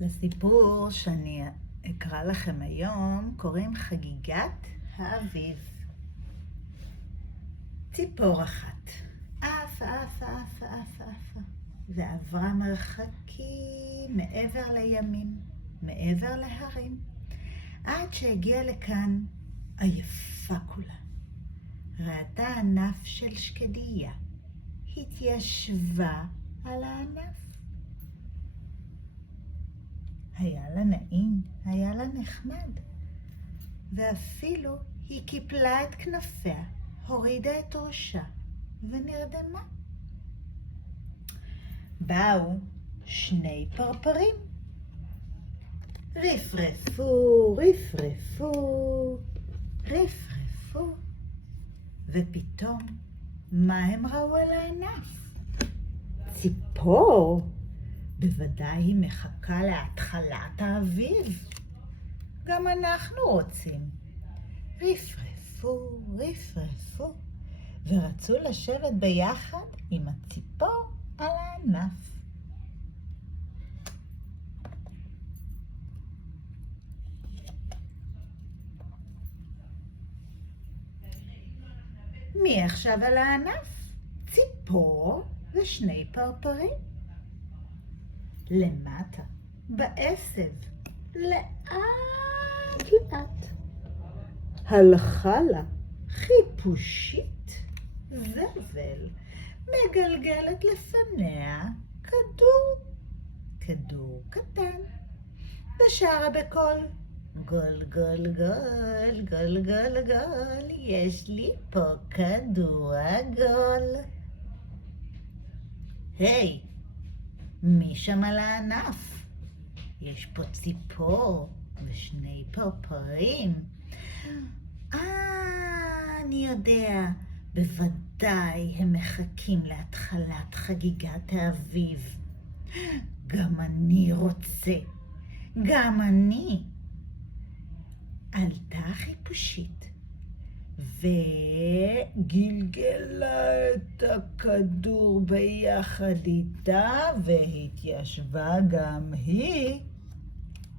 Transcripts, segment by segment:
לסיפור שאני אקרא לכם היום קוראים חגיגת האביב. ציפור אחת עפה ועברה מרחקים מעבר לימים, מעבר להרים, עד שהגיעה לכאן עייפה כולה. ראתה ענף של שקדיה, התיישבה על הענף. היה לה נעים, היה לה נחמד, ואפילו היא קיפלה את כנפיה, הורידה את ראשה ונרדמה. באו שני פרפרים. רפרפו, רפרפו, רפרפו, ופתאום מה הם ראו על הענף? ציפור. בוודאי היא מחכה להתחלת האביב. גם אנחנו רוצים. רפרפו, רפרפו, ורצו לשבת ביחד עם הציפור על הענף. מי עכשיו על הענף? ציפור ושני פרפרים. למטה, בעשב, לאט לאט. הלכה לה חיפושית זבל, מגלגלת לפניה כדור קטן, ושרה בקול, גול גול גול, גול גול גול, יש לי פה כדור עגול. היי, מי שם על הענף? יש פה ציפור ושני פרפרים. אני יודע, בוודאי הם מחכים להתחלת חגיגת האביב. גם אני רוצה, גם אני. עלתה חיפושית וגלגלה את הכדור ביחד איתה, והתיישבה גם היא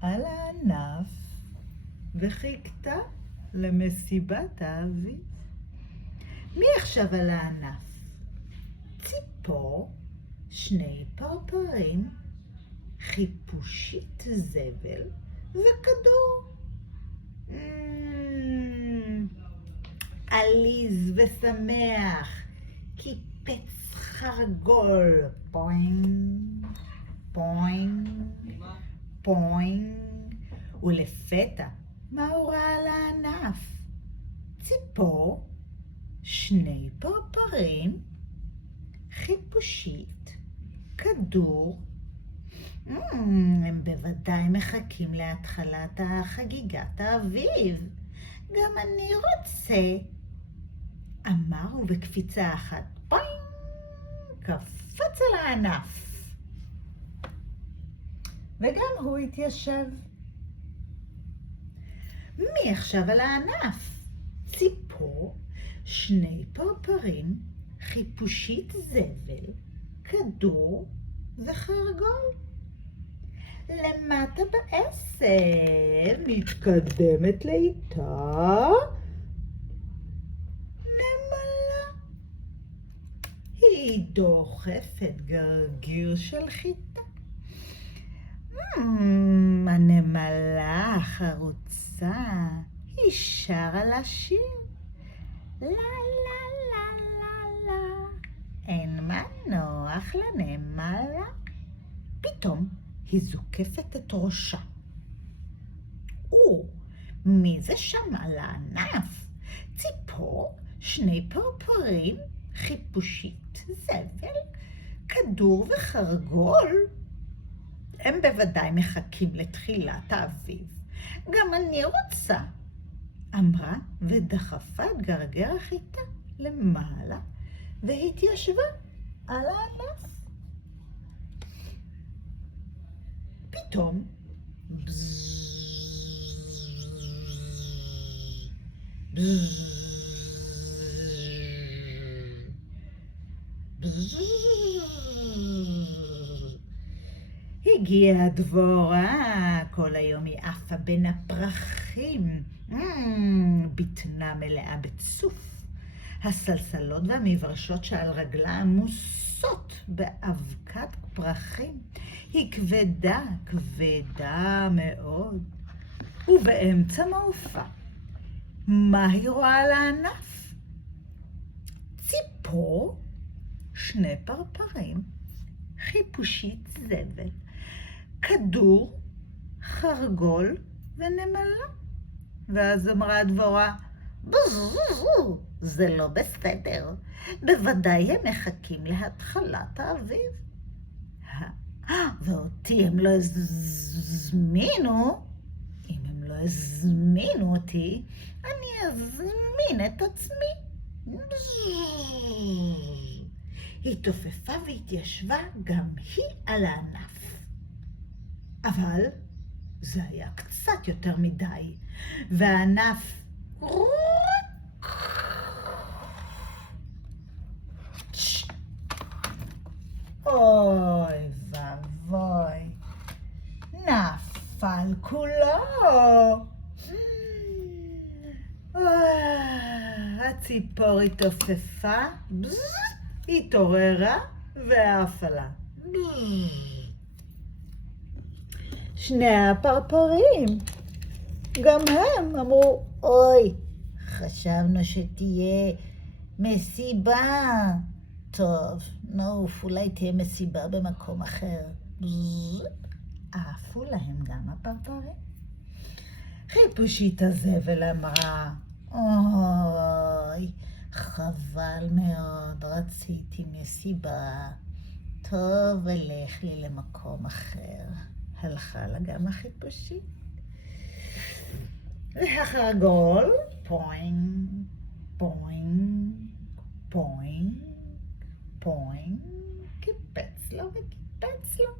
על הענף וחיכתה למסיבת האביב. מי עכשיו על הענף? ציפור, שני פרפרים, חיפושית זבל וכדור. עליז ושמח, קיפץ חרגול, פוינג, פוינג, פוינג, ולפתע מה הוא ראה על הענף? ציפור, שני פרפרים, חיפושית, כדור. הם בוודאי מחכים להתחלת חגיגת האביב. גם אני רוצה, אמר הוא בקפיצה אחת, פוינג, קפץ על הענף. וגם הוא התיישב. מי עכשיו על הענף? ציפור, שני פרפרים, חיפושית זבל, כדור וחרגול. למטה בעשב, מתקדמת לאיתה נמלה. היא דוחפת גרגיר של חיטה. הנמלה החרוצה, היא שרה לה שיר. לה לה לה לה לה, אין מנוח לנמלה. פתאום היא זוקפת את ראשה. מי זה שם על הענף? ציפור, שני פרפרים, חיפושית זבל, כדור וחרגול. הם בוודאי מחכים לתחילת האביב. גם אני רוצה, אמרה ודחפה את גרגר החיטה למעלה והתיישבה על הענף. פתאום הגיעה דבורה, כל היום היא עפה בין הפרחים, בטנה מלאה בצוף. הסלסלות והמברשות שעל רגלה עמוסות באבקת פרחים. היא כבדה, כבדה מאוד. ובאמצע מעופה, מה היא רואה על הענף? ציפור, 2 פרפרים, חיפושית זבל, כדור, חרגול ונמלה. ואז אמרה דבורה, זה לא בסדר, בוודאי הם מחכים להתחלת האביב. ואותי הם לא הזמינו, אם הם לא הזמינו אותי, אני אזמין את עצמי. היא תופפה והתיישבה גם היא על הענף. אבל זה היה קצת יותר מדי, והענף אוי ואבוי, נפל כולו. הציפור התעופפה, התעוררה ועפה לה. 2 הפרפרים, גם הם אמרו, אוי, חשבנו שתהיה מסיבה. טוב, נוף, אולי תהיה מסיבה במקום אחר. עפו להם גם הפרפרים. חיפושית הזבל אמרה, אוי, חבל מאוד, רציתי מסיבה. טוב, אלך לי למקום אחר. הלכה לה גם החיפושית. והחרגול, פוינג, פוינג, פוינג, פוינג, קיפץ לו וקיפץ לו.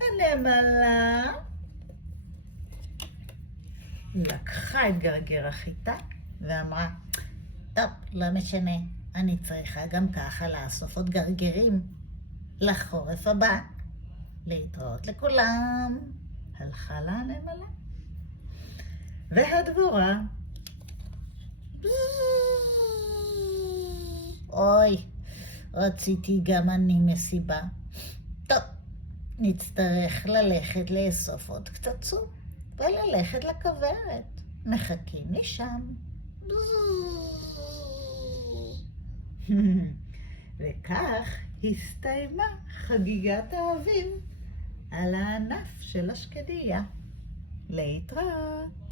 הנמלה לקחה את גרגר החיטה ואמרה, טוב, לא משנה, אני צריכה גם ככה לאסוף עוד גרגרים לחורף הבא. להתראות לכולם. הלכה לה הנמלה. והדבורה, אוי, רציתי גם אני מסיבה. טוב, נצטרך ללכת לאסוף עוד קצת צום וללכת לכוורת. מחכים לי שם. וכך הסתיימה חגיגת האביב על הענף של השקדיה. להתראות.